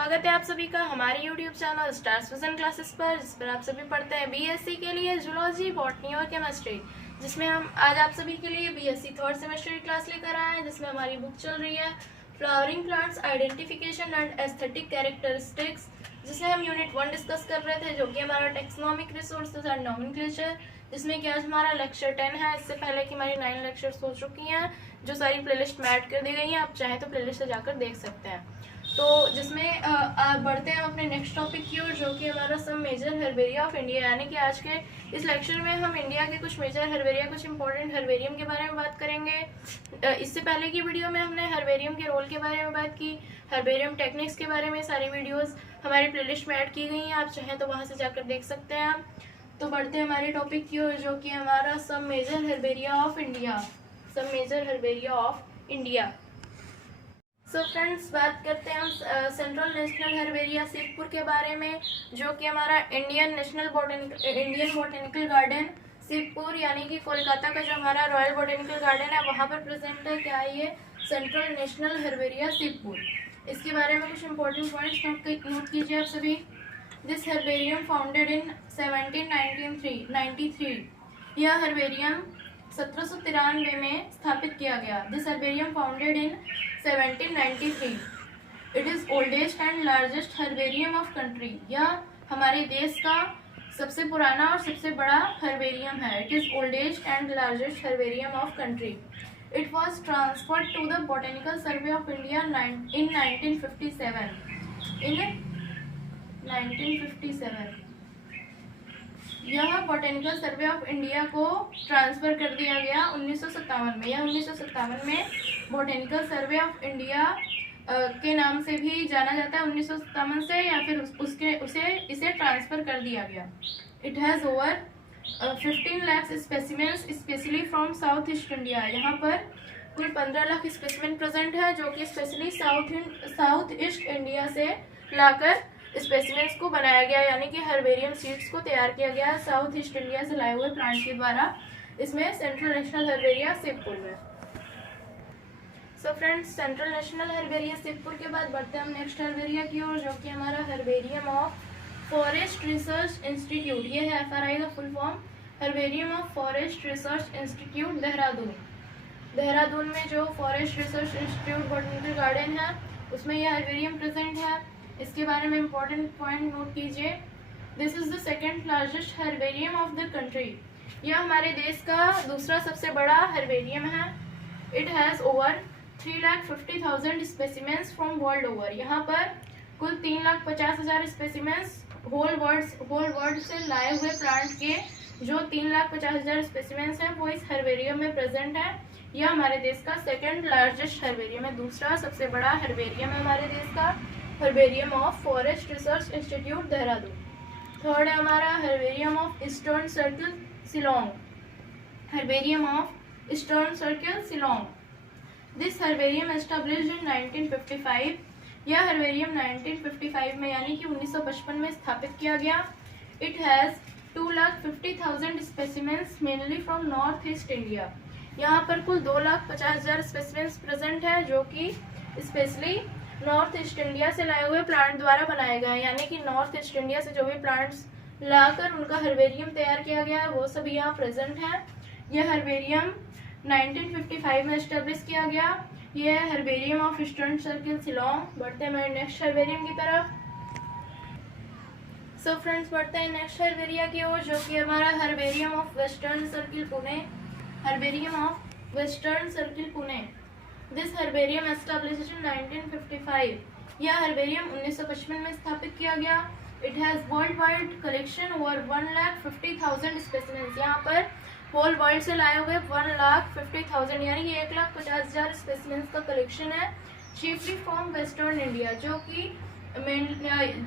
स्वागत है आप सभी का हमारे YouTube channel stars vision classes पर, जिस पर आप सभी पढ़ते हैं बीएससी के लिए जूलॉजी, बॉटनी और केमिस्ट्री, जिसमें हम आज आप सभी के लिए बीएससी थर्ड सेमेस्टर की क्लास लेकर आए हैं, जिसमें हमारी बुक चल रही है flowering plants identification and aesthetic characteristics, जिसमें हम यूनिट 1 डिस्कस कर रहे थे, जो कि हमारा टेक्सोनोमिक रिसोर्सेज एंड नोमेनक्लेचर, जिसमें कि आज हमारा लेक्चर 10 है। इससे पहले की हमारी 9 लेक्चर्स हो चुकी हैं, जो सारी प्लेलिस्ट में ऐड कर दी गई हैं। आप चाहें तो प्लेलिस्ट से जाकर देख सकते हैं। तो जिसमें बढ़ते हैं अपने नेक्स्ट टॉपिक की ओर, जो कि हमारा some major herbaria of India, यानी कि आज के इस लेक्चर में हम इंडिया के कुछ मेजर हर्बेरिया, कुछ इंपॉर्टेंट हर्बेरियम के बारे में बात करेंगे। इससे पहले की वीडियो में हमने हर्बेरियम के रोल के बारे में बात की, हर्बेरियम टेक्निक्स के बारे में सारी वीडियोस हमारी प्लेलिस्ट में ऐड की गई हैं। आप चाहें तो वहाँ से जाकर देख सकते हैं। तो बढ़ते हैं हमारे टॉपिक की ओर, जो कि हमारा some major herbaria of India, some major herbaria of India. So friends, बात करते हैं हम सेंट्रल नेशनल हर्बेरिया शिवपुर के बारे में, जो कि हमारा इंडियन बोटेनिकल गार्डन शिवपुर, यानी कि कोलकाता का जो हमारा रॉयल बोटेनिकल गार्डन है वहाँ पर प्रेजेंट है। क्या है ये? Central national herbaria Shivpur. इसके बारे में कुछ इंपॉर्टेंट पॉइंट्स नोट कीजिए आप सभी। This herbarium founded in 1793। यह हर्बेरियम 1793 में स्थापित किया गया। This herbarium founded in 1793। It is oldest and largest herbarium of country. यह हमारे देश का सबसे पुराना और सबसे बड़ा हर्बेरियम है। It is oldest and largest herbarium of country. It was transferred to the botanical survey of India in 1957। यह बोटेनिकल सर्वे ऑफ इंडिया को ट्रांसफर कर दिया गया 1957 में। यह 1957 में बोटेनिकल सर्वे ऑफ इंडिया के नाम से भी जाना जाता है 1957 से, या फिर इसे ट्रांसफर कर दिया गया। It has over 15 lakh specimens specially from south east India. यहाँ पर कुल 15 लाख स्पेसिमेन प्रेजेंट है, जो कि स्पेशली साउथ ईस्ट इंडिया से लाकर स्पेसिमेंस को बनाया गया, यानी कि हर्बेरियम सीड्स को तैयार किया गया साउथ ईस्ट इंडिया से लाए हुए प्लांट के द्वारा, इसमें सेंट्रल नेशनल हर्बेरिया शिवपुर में। So friends, central national herbaria Shivpur के बाद बढ़ते हैं हम नेक्स्ट हर्बेरिया की ओर, जो कि हमारा herbarium of forest research institute. ये है FRI का full form, herbarium of forest research institute Dehradun. Dehradun में जो forest research institute botanical garden है, उसमें यह हर्बेरियम प्रेजेंट है। इसके बारे में इंपॉर्टेंट पॉइंट नोट कीजिए। This is the second largest herbarium of the country. यह हमारे देश का दूसरा सबसे बड़ा हर्बेरियम है। It has over 3,50,000 specimens from world over. यहाँ पर कुल 3,50,000 स्पेसिमेंस होल वर्ल्ड से लाए हुए प्लांट के जो 3,50,000 स्पेसिमेंस हैं वो इस हर्बेरियम में प्रेजेंट है। यह हमारे देश का सेकेंड लार्जेस्ट हर्बेरियम है, दूसरा सबसे बड़ा हर्बेरियम है हमारे देश का, herbarium of forest research institute Dehradun. Third है हमारा herbarium of eastern circle Shillong. Herbarium of eastern circle Shillong. This herbarium established in 1955। यह हर्बेरियम 1955 में, यानी कि 1955 में स्थापित किया गया। It has 2,50,000 specimens mainly from north east India. यहाँ पर कुल 2,50,000 स्पेसिमेंस प्रेजेंट है, जो कि स्पेशली नॉर्थ ईस्ट इंडिया से लाए हुए प्लांट द्वारा बनाए गए, यानी कि नॉर्थ ईस्ट इंडिया से जो भी प्लांट्स लाकर उनका हर्बेरियम तैयार किया गया है वो सभी यहाँ प्रेजेंट है। यह हर्बेरियम 1955 में एस्टेब्लिश किया गया। यह है herbarium of eastern circle Shillong. बढ़ते हैं हमारे नेक्स्ट हर्बेरियम की तरफ। सो फ्रेंड्स, बढ़ते हैं नेक्स्ट हर्बेरिया की ओर, जो कि हमारा herbarium of western circle Pune. Herbarium of western circle Pune. This herbarium established in 1955। यह हर्बेरियम 1955 में स्थापित किया गया। It has world wide collection over 1,50,000 specimens. यहाँ पर होल वर्ल्ड से लाए हुए 1,50,000 यानी कि 1,50,000 स्पेसिमेंस का कलेक्शन है, चीफली फ्रॉम वेस्टर्न इंडिया, जो कि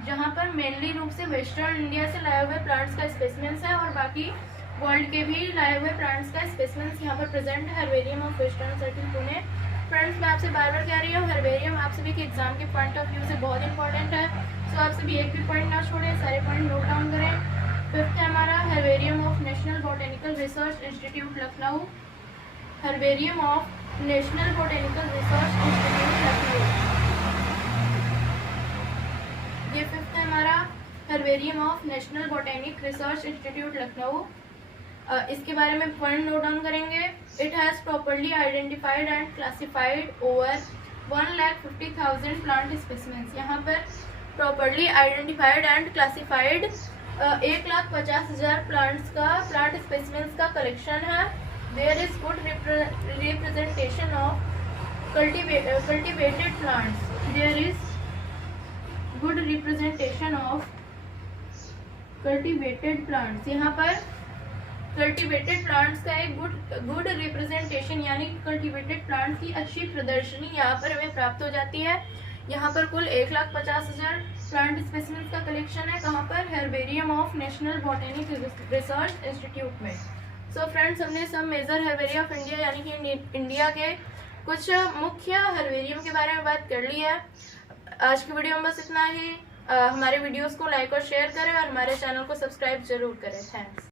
जहाँ पर मेनली रूप से वेस्टर्न इंडिया से लाए हुए प्लांट्स का स्पेसिमेंस है, और बाकी वर्ल्ड के भी लाए हुए प्लांट्स का स्पेसिमेंस यहाँ पर प्रेजेंट है। Herbarium of western circle Pune. Friends, मैं आपसे बार बार कह रही हूँ, हर्बेरियम आप सभी के एग्जाम के पॉइंट ऑफ व्यू से बहुत इंपॉर्टेंट है। सो आप सभी एक भी पॉइंट ना छोड़ें, सारे पॉइंट नोट डाउन करें। फिफ्थ है हमारा herbarium of national botanical research institute Lucknow. Herbarium of national botanical research institute Lucknow. ये फिफ्थ है हमारा herbarium of national botanic research institute Lucknow. इसके बारे में पॉइंट नोट डाउन करेंगे। It has properly identified and classified over 1,50,000 plant specimens. यहाँ पर properly identified and classified 1,50,000 plant specimens का कलेक्शन है। There is good representation of cultivated plants. There is good representation of cultivated plants. यहाँ पर cultivated plants का एक good representation यानी cultivated plants की अच्छी प्रदर्शनी यहाँ पर हमें प्राप्त हो जाती है। यहाँ पर कुल 1,50,000 प्लांट स्पेसिमेंस का कलेक्शन है। कहाँ पर? Herbarium of national botanic research institute में। सो फ्रेंड्स, हमने सब मेजर हर्बेरिया ऑफ इंडिया यानी कि इंडिया के कुछ मुख्य हर्बेरियम के बारे में बात कर ली है। आज की वीडियो में बस इतना ही। हमारे वीडियोस को लाइक और शेयर करें और हमारे चैनल को सब्सक्राइब जरूर करें। थैंक्स।